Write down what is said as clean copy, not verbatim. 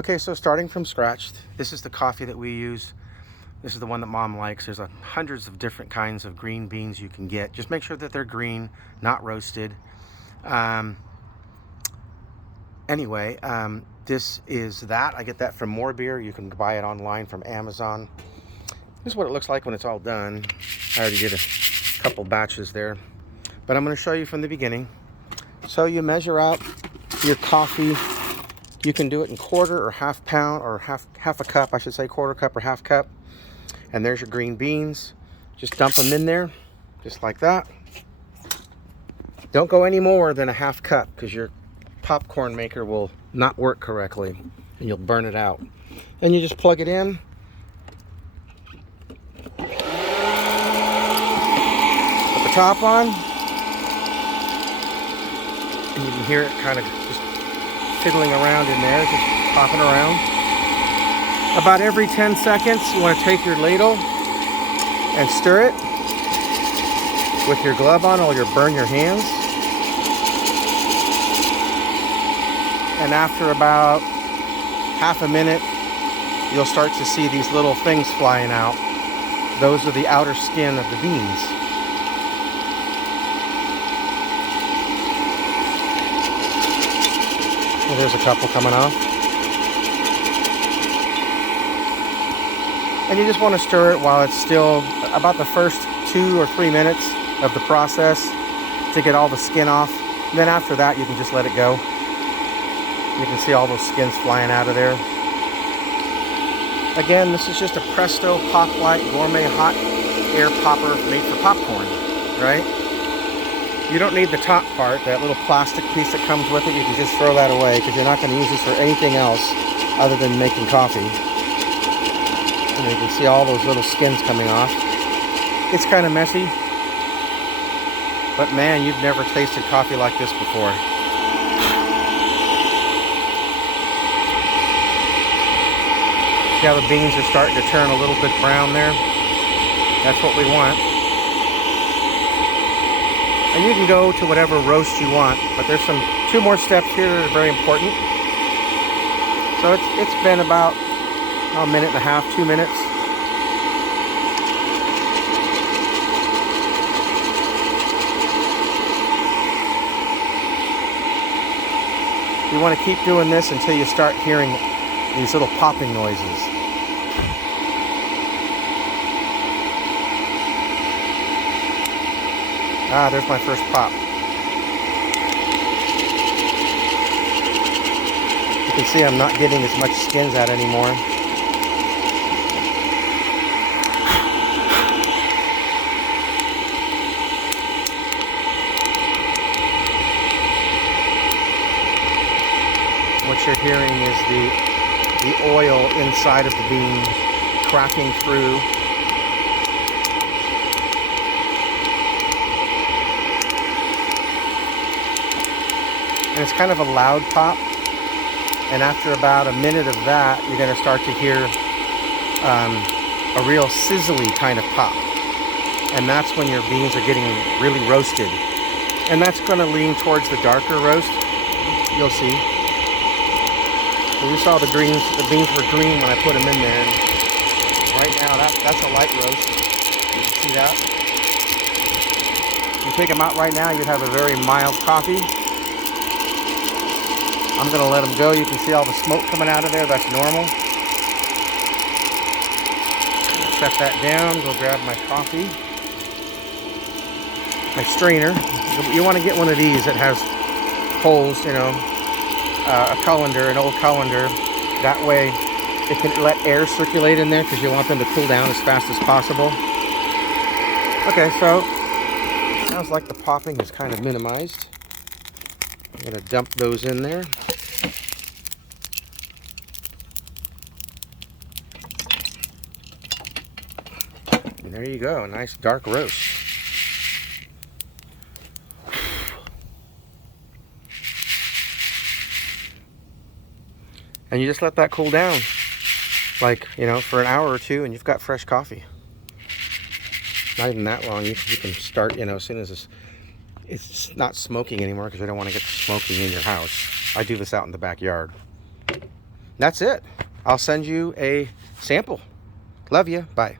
Okay, so starting from scratch, this is the coffee that we use. This is the one that Mom likes. There's hundreds of different kinds of green beans you can get. Just make sure that they're green, not roasted. Um, anyway, this is that. I get that from More Beer. You can buy it online from Amazon. This is what it looks like when it's all done. I already did a couple batches there, but I'm going to show you from the beginning. So you measure out your coffee. You can do it in quarter or half pound or half a cup, I should say, quarter cup or half cup. And there's your green beans. Just dump them in there, just like that. Don't go any more than a half cup because your popcorn maker will not work correctly and you'll burn it out. And you just plug it in. Put the top on. And you can hear it kind of just fiddling around in there, just popping around. About every 10 seconds, you want to take your ladle and stir it with your glove on or you'll burn your hands. And after about half a minute, you'll start to see these little things flying out. Those are the outer skin of the beans. Well, there's a couple coming off. And you just want to stir it while it's still about the first 2 or 3 minutes of the process to get all the skin off. And then after that, you can just let it go. You can see all those skins flying out of there. Again, this is just a Presto Pop Light Gourmet Hot Air Popper made for popcorn, right? You don't need the top part, that little plastic piece that comes with it. You can just throw that away because you're not going to use this for anything else other than making coffee. And you can see all those little skins coming off. It's kind of messy, but man, you've never tasted coffee like this before. See how the beans are starting to turn a little bit brown there? That's what we want. And you can go to whatever roast you want, but there's 2 more steps here that are very important. So it's been about a minute and a half, 2 minutes. You want to keep doing this until you start hearing these little popping noises. Ah, there's my first pop. You can see I'm not getting as much skins out anymore. What you're hearing is the oil inside of the bean cracking through. And it's kind of a loud pop. And after about a minute of that, you're going to start to hear a real sizzly kind of pop. And that's when your beans are getting really roasted. And that's going to lean towards the darker roast. You'll see. So we saw the beans were green when I put them in there. And right now, that's a light roast. You can see that. You take them out right now, you'd have a very mild coffee. I'm going to let them go. You can see all the smoke coming out of there. That's normal. Set that down. Go grab my coffee. My strainer. You want to get one of these that has holes, you know. A colander, an old colander. That way it can let air circulate in there because you want them to cool down as fast as possible. Okay, so sounds like the popping is kind of minimized. I'm going to dump those in there. And there you go, a nice dark roast. And you just let that cool down, like, you know, for an hour or 2, and you've got fresh coffee. Not even that long. You can start, you know, as soon as it's not smoking anymore, because I don't want to get the smoking in your house. I do this out in the backyard. That's it. I'll send you a sample. Love you. Bye.